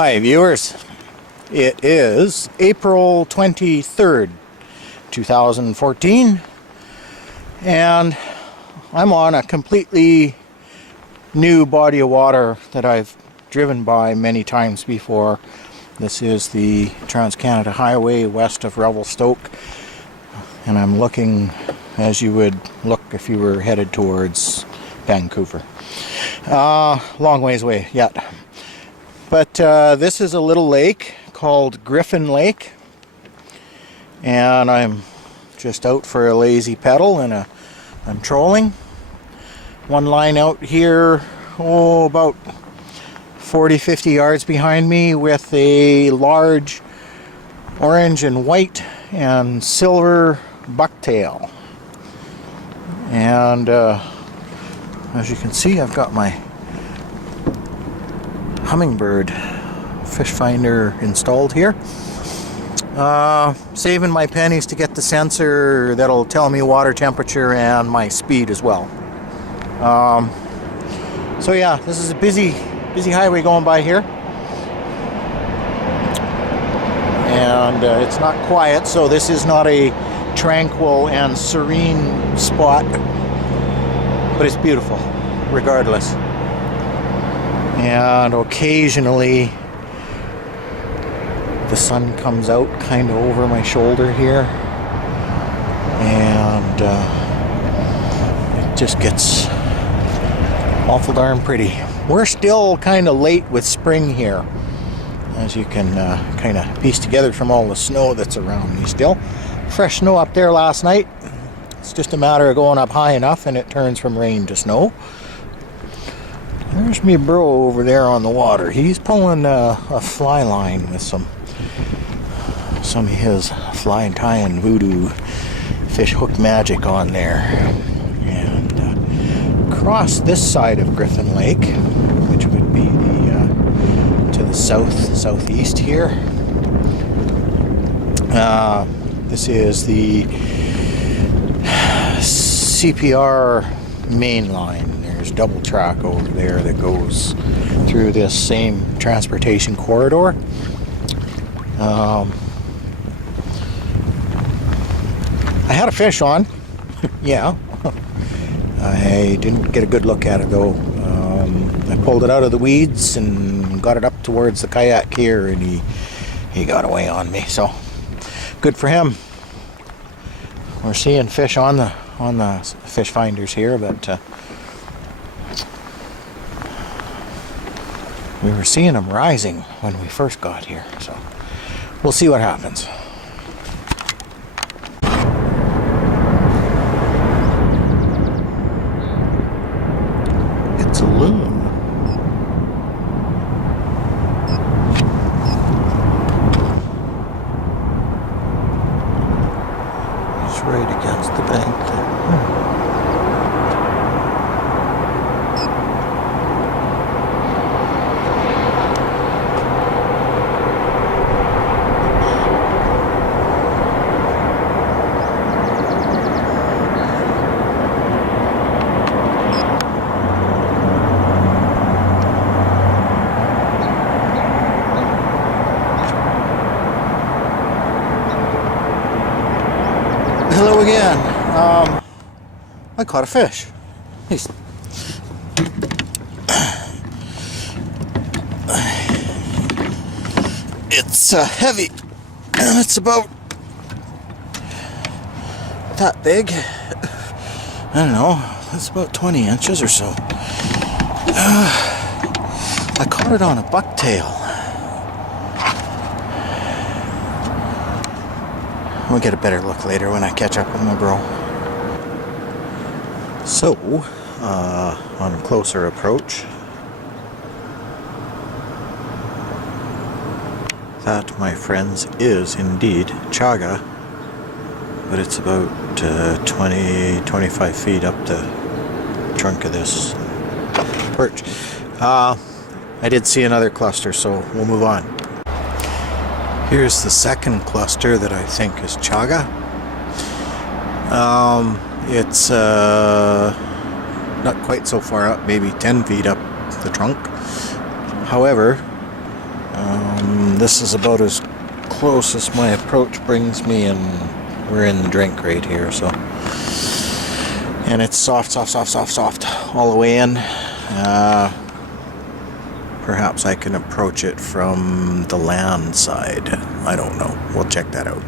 Hi viewers, it is April 23rd, 2014, and I'm on a completely new body of water that I've driven by many times before. This is the Trans-Canada Highway west of Revelstoke, and I'm looking as you would look if you were headed towards Vancouver. Long ways away yet. But this is a little lake called Griffin Lake, and I'm just out for a lazy pedal, and I'm trolling. One line out here, about 40-50 yards behind me, with a large orange and white and silver bucktail. And as you can see, I've got my hummingbird fish finder installed here. Saving my pennies to get the sensor that'll tell me water temperature and my speed as well. So yeah, this is a busy highway going by here, and it's not quiet, so this is not a tranquil and serene spot, but it's beautiful regardless. And occasionally the sun comes out kind of over my shoulder here, and it just gets awful darn pretty. We're still kind of late with spring here, as you can kind of piece together from all the snow that's around me still. Fresh snow up there last night. It's just a matter of going up high enough and it turns from rain to snow. There's me bro over there on the water. He's pulling a fly line with some of his fly tying voodoo fish hook magic on there. And across this side of Griffin Lake, which would be to the southeast here, this is the CPR main line. There's double track over there that goes through this same transportation corridor. I had a fish on. Yeah. I didn't get a good look at it though. I pulled it out of the weeds and got it up towards the kayak here, and he got away on me. So good for him. We're seeing fish on the fish finders here, but we were seeing them rising when we first got here, so we'll see what happens. It's a loon. It's right against the bank there. Hello again. I caught a fish. It's heavy, and it's about that big. I don't know, that's about 20 inches or so. I caught it on a bucktail. We'll get a better look later when I catch up with my bro. So, on a closer approach, that, my friends, is indeed chaga, but it's about 20-25 feet up the trunk of this perch. I did see another cluster, so we'll move on. Here's the second cluster that I think is chaga. It's not quite so far up, maybe 10 feet up the trunk. However, this is about as close as my approach brings me, and we're in the drink right here, so. And it's soft, soft, soft, soft, soft all the way in. Perhaps I can approach it from the land side. I don't know. We'll check that out.